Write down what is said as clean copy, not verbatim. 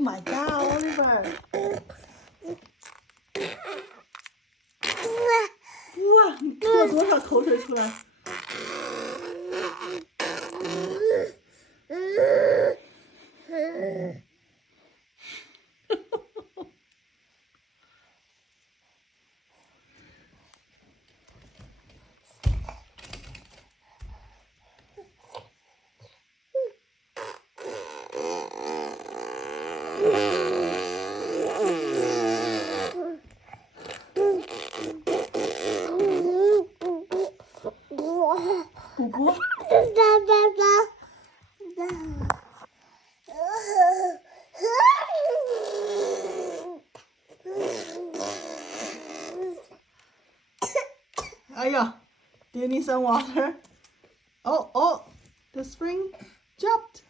my God, Oliver！ 哇，你吐了多少口水出来？补补。哎呀 ，Do you need some water? Oh, the spring jumped.